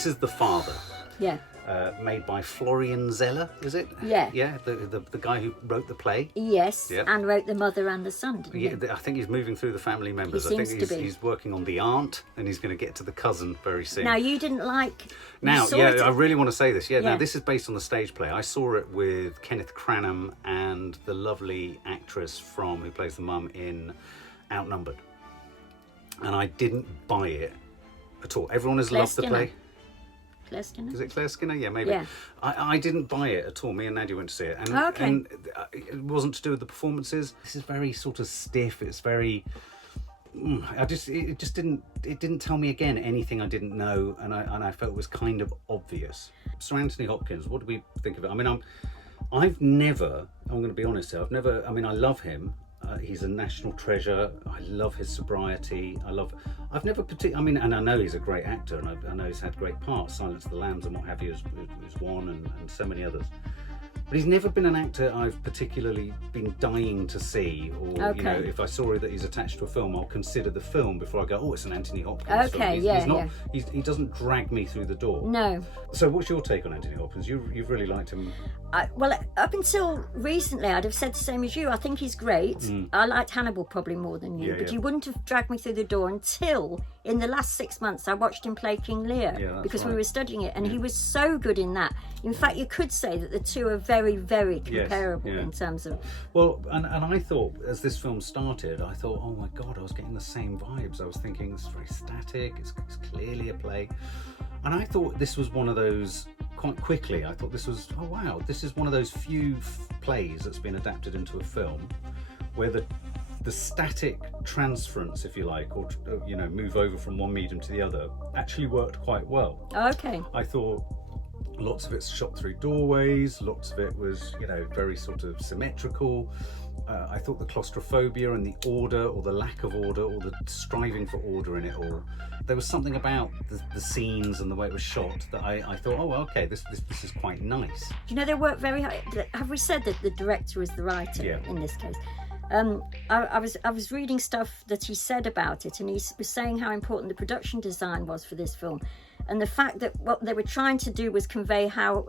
This is the father. Yeah. Made by Florian Zeller, is it? Yeah. Yeah, the guy who wrote the play. Yes, Yeah. and wrote The Mother and the Son, didn't he? Yeah, I think he's moving through the family members. He I seems think to be. he's working on the aunt, and he's going to get to the cousin very soon. Now, you didn't like... Now, you saw yeah, it- I really want to say this. Yeah, Yeah. now this is based on the stage play. I saw it with Kenneth Cranham and the lovely actress who plays the mum in Outnumbered. And I didn't buy it at all. Everyone has Claire loved the Skinner. play. Claire Skinner? Is it Claire Skinner? Yeah, maybe. Yeah. I didn't buy it at all. Me and Nadia went to see it. And, Okay. and it wasn't to do with the performances. This is very sort of stiff. It's very... it didn't tell me again anything I didn't know, and I felt it was kind of obvious. So Anthony Hopkins, what do we think of it? I mean, I'm going to be honest here, I love him. He's a national treasure. I love his sobriety. And I know he's a great actor, and I know he's had great parts, Silence of the Lambs and what have you, has won, and so many others. But he's never been an actor I've particularly been dying to see, or Okay. if I saw that he's attached to a film, I'll consider the film before I go, oh, it's an Anthony Hopkins film. Okay, He doesn't drag me through the door. No. So what's your take on Anthony Hopkins? You've really liked him. Well, up until recently, I'd have said the same as you. I think he's great. I liked Hannibal probably more than you, Yeah, but yeah. he wouldn't have dragged me through the door until in the last 6 months I watched him play King Lear, Yeah, that's because we right. were studying it, and he was so good in that. In fact, you could say that the two are very, very comparable yeah. in terms of... Well, and I thought, as this film started, I thought, oh my God, I was getting the same vibes. I was thinking, it's very static, it's clearly a play. And I thought this was one of those, quite quickly, I thought this was, oh wow, this is one of those few plays that's been adapted into a film where the static transference, if you like, or move over from one medium to the other, actually worked quite well. Okay. I thought lots of it's shot through doorways, lots of it was, very sort of symmetrical. I thought the claustrophobia and the order, or the lack of order, or the striving for order in it all, there was something about the scenes and the way it was shot that I thought, oh, okay, this is quite nice. They work very hard. Have we said that the director is the writer Yeah. in this case? I was reading stuff that he said about it, and he was saying how important the production design was for this film, and the fact that what they were trying to do was convey how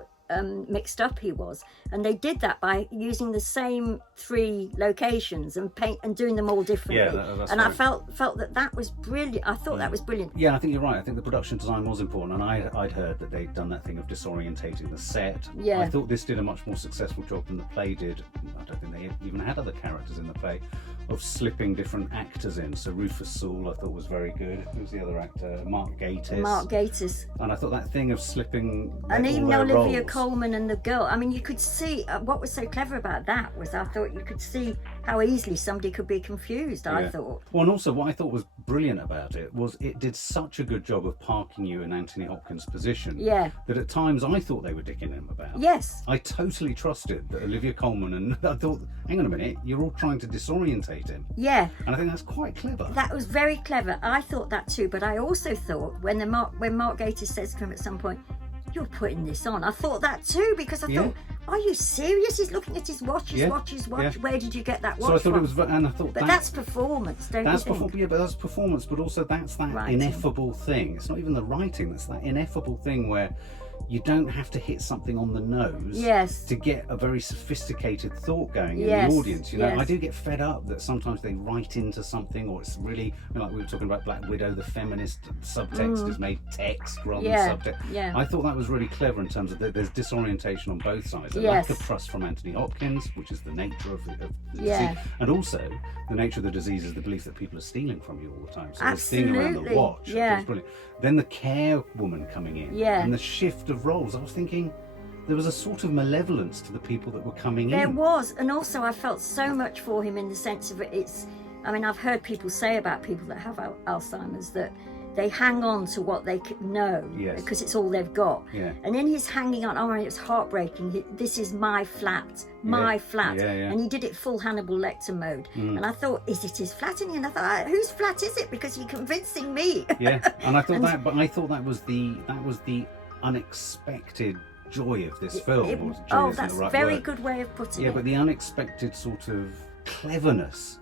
mixed up he was, and they did that by using the same 3 locations and doing them all differently. Yeah, that's and right. I felt that was brilliant. I thought that was brilliant. Yeah, I think you're right. I think the production design was important, and I'd heard that they'd done that thing of disorientating the set. Yeah. I thought this did a much more successful job than the play did. I don't think they even had other characters in the play, of slipping different actors in. So Rufus Sewell I thought was very good. Who was the other actor? Mark Gatiss. And I thought that thing of slipping And all even their Olivia roles. Colman and the girl. I mean, you could see what was so clever about that was I thought you could see how easily somebody could be confused. I thought. Well, and also what I thought was brilliant about it was it did such a good job of parking you in Anthony Hopkins' position. Yeah. That at times I thought they were dicking him about. Yes. I totally trusted that Olivia Colman, and I thought, hang on a minute, you're all trying to disorientate him. Yeah. And I think that's quite clever. That was very clever. I thought that too, but I also thought when Mark Gatiss says to him at some point, "You're putting this on," I thought that too, because I thought, are you serious? He's looking at his watch, his watch. Where did you get that watch So I thought from? it was, and I thought But that's performance, don't you think? Yeah, but that's performance, but also that's that Writing. ineffable thing. It's not even the writing, that's that ineffable thing where you don't have to hit something on the nose Yes. to get a very sophisticated thought going in Yes, the audience. yes. I do get fed up that sometimes they write into something, or it's really, like we were talking about Black Widow, the feminist subtext is made text rather than subtext. Yeah. I thought that was really clever in terms of that there's disorientation on both sides. A Yes. lack of trust from Anthony Hopkins, which is the nature of the Yeah. disease, and also the nature of the disease is the belief that people are stealing from you all the time. So this thing around the Absolutely. watch, I thought Yeah. was brilliant. Then the care woman coming in, Yeah. and the shift of roles. I was thinking there was a sort of malevolence to the people that were coming There in. was, and also I felt so much for him in the sense of I've heard people say about people that have Alzheimer's that they hang on to what they know because it's all they've got. Yeah. And in his hanging on, it was heartbreaking. This is my flat, flat. Yeah, yeah. And he did it full Hannibal Lecter mode. And I thought, is it his flat? And I thought, whose flat is it? Because you're convincing me. Yeah, and I thought that was the unexpected joy of this film. That's a very good way of putting it. Yeah, but the unexpected sort of cleverness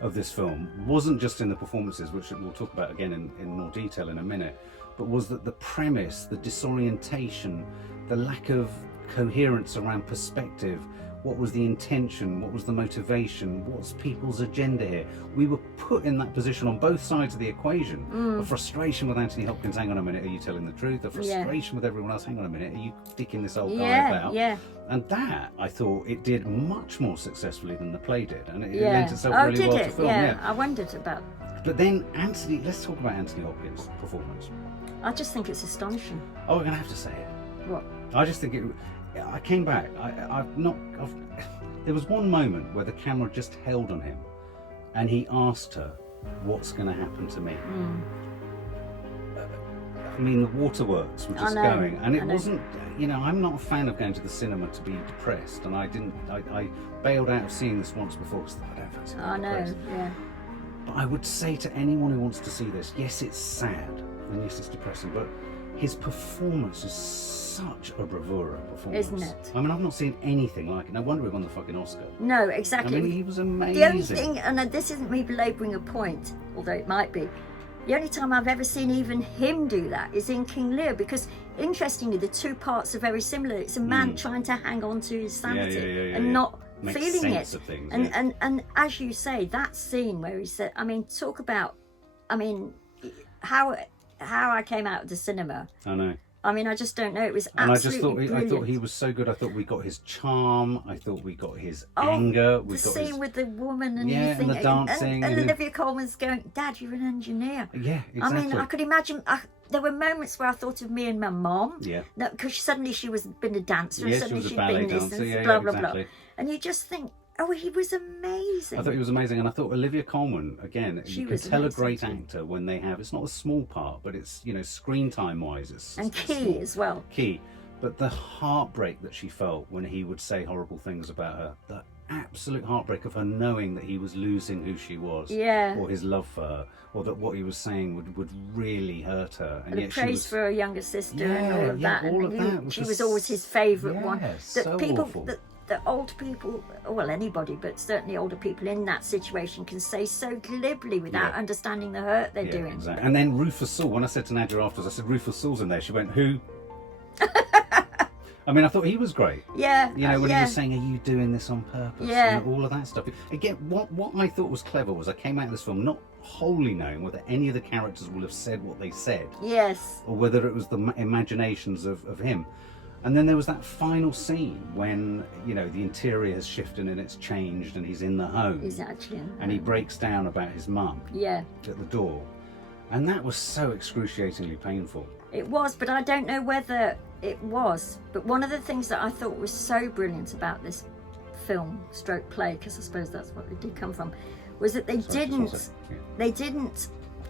of this film wasn't just in the performances, which we'll talk about again in more detail in a minute, but was that the premise, the disorientation, the lack of coherence around perspective, what was the intention, what was the motivation, what's people's agenda here? We were put in that position on both sides of the equation. The frustration with Anthony Hopkins, hang on a minute, are you telling the truth? The frustration with everyone else, hang on a minute, are you dicking this old guy about? And that, I thought, it did much more successfully than the play did, and it lent itself really well to film. I wondered about. But then let's talk about Anthony Hopkins' performance. I just think it's astonishing. Oh, we're going to have to say it. What? I just think I came back. There was one moment where the camera just held on him, and he asked her, "What's going to happen to me?" I mean, the waterworks were just going, and it wasn't. You know, I'm not a fan of going to the cinema to be depressed, and I bailed out of seeing this once before because I don't fancy being depressed. But I would say to anyone who wants to see this, yes, it's sad, and yes, it's depressing, but his performance is such a bravura performance. Isn't it? I mean, I've not seen anything like it. No wonder he won the fucking Oscar. No, exactly. I mean, he was amazing. The only thing, and this isn't me belabouring a point, although it might be, the only time I've ever seen even him do that is in King Lear, because interestingly, the two parts are very similar. It's a man trying to hang on to his sanity and not Makes feeling sense it. Of things, and as you say, that scene where he said, I mean, talk about, I mean, how I came out of the cinema. I know. I mean, I just don't know. It was absolutely brilliant. I thought he was so good. I thought we got his charm. I thought we got his anger. We the got scene his... with the woman and and the dancing. And Olivia Colman's going, "Dad, you're an engineer." Yeah, exactly. I mean, I could imagine. There were moments where I thought of me and my mom. Yeah. Because suddenly she was been a dancer, and Yeah, suddenly she was a she'd ballet been this, dancer. and Yeah, blah blah exactly. blah. And you just think, oh, he was amazing. I thought he was amazing, and I thought Olivia Colman, again, you can tell a great actor when they have, it's not a small part, but it's, you know, screen time wise, it's key as well. Key. But the heartbreak that she felt when he would say horrible things about her, the absolute heartbreak of her knowing that he was losing who she was, or his love for her, or that what he was saying would really hurt her. And the yet praise she was, for her younger sister and all of that. All and of that she was always his favourite one. So people, awful. The old people, well, anybody, but certainly older people in that situation can say so glibly without understanding the hurt they're doing. Exactly. And then Rufus Sewell, when I said to Nadia afterwards, I said, "Rufus Sewell's in there." She went, "Who?" I mean, I thought he was great. Yeah. You know, when he was saying, "Are you doing this on purpose?" Yeah. And all of that stuff. Again, what I thought was clever was I came out of this film not wholly knowing whether any of the characters will have said what they said. Yes. Or whether it was the imaginations of him. And then there was that final scene when, you know, the interior has shifted and it's changed and he's in the home. He's actually in the and he breaks down about his mum. Yeah. At the door. And that was so excruciatingly painful. It was, but I don't know whether it was. But one of the things that I thought was so brilliant about this film, stroke play, because I suppose that's what it did come from, was that they didn't,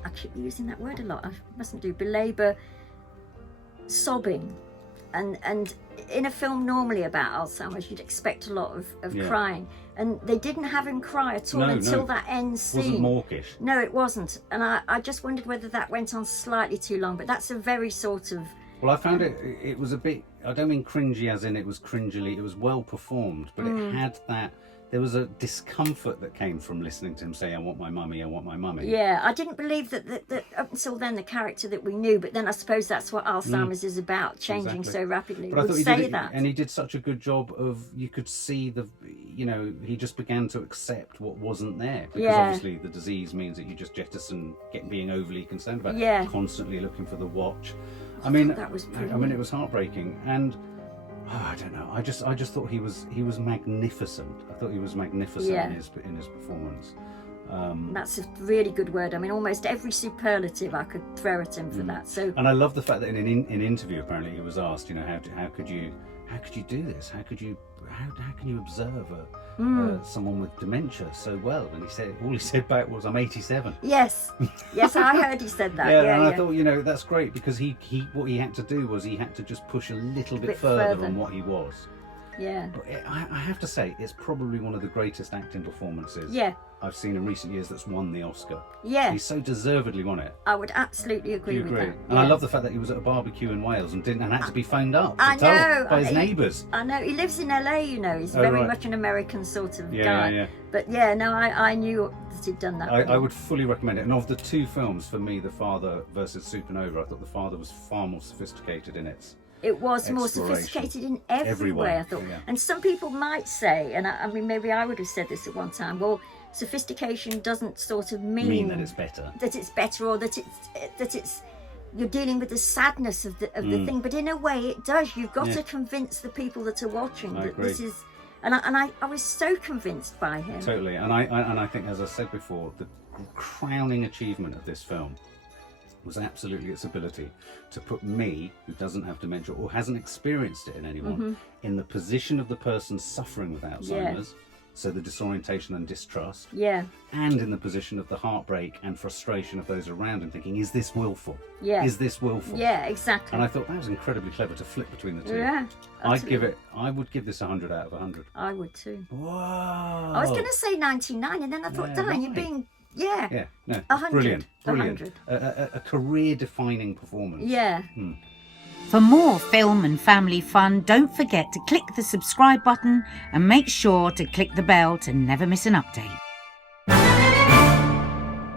I keep using that word a lot, I mustn't do, belabor sobbing. And in a film normally about Alzheimer's, you'd expect a lot of crying. And they didn't have him cry at all until that end scene. It wasn't mawkish. No, it wasn't. And I just wondered whether that went on slightly too long. But that's a very sort of... Well, I found it was a bit... I don't mean cringy as in it was cringily. It was well performed. But it had that... There was a discomfort that came from listening to him say, "I want my mummy, I want my mummy." Yeah, I didn't believe that up until then the character that we knew, but then I suppose that's what Alzheimer's is about, changing so rapidly. But I thought he did it, and he did such a good job of, you could see you know, he just began to accept what wasn't there. Because obviously the disease means that you just jettison being overly concerned about it, constantly looking for the watch. I mean, that was brilliant. I mean, it was heartbreaking, and I don't know. I just thought he was magnificent. I thought he was magnificent in his performance. That's a really good word. I mean, almost every superlative I could throw at him for that. So, and I love the fact that in an interview, apparently, he was asked, you know, how could you do this? How can you observe someone with dementia so well? And he said, all he said back was, "I'm 87." Yes, I heard he said that. I thought, you know, that's great, because he what he had to do was he had to just push a little bit further on what he was. Yeah. I have to say, it's probably one of the greatest acting performances I've seen in recent years that's won the Oscar. Yeah. He so deservedly won it. I would absolutely agree with that. And I love the fact that he was at a barbecue in Wales and had to be phoned up I know, by his neighbours. I know. He lives in LA, you know. He's very much an American sort of guy. Yeah. But yeah, no, I knew that he'd done that. I would fully recommend it. And of the two films, for me, The Father versus Supernova, I thought The Father was far more sophisticated in its It was more sophisticated in every way, I thought. Yeah. And some people might say, and I mean, maybe I would have said this at one time, well, sophistication doesn't sort of mean that it's better. That it's better, or that it's you're dealing with the sadness of the thing. But in a way, it does. You've got to convince the people that are watching that this is. And I was so convinced by him. Totally. And I think, as I said before, the crowning achievement of this film was absolutely its ability to put me, who doesn't have dementia or hasn't experienced it in anyone, in the position of the person suffering with Alzheimer's, so the disorientation and distrust, and in the position of the heartbreak and frustration of those around him, thinking, is this willful? Is this willful? Yeah, exactly. And I thought that was incredibly clever to flip between the two. Yeah, I would give this 100 out of 100. I would too. Whoa. I was going to say 99, and then I thought, darn, you're being... Yeah, no, 100. Brilliant. 100. A career-defining performance. Yeah. For more film and family fun, don't forget to click the subscribe button and make sure to click the bell to never miss an update.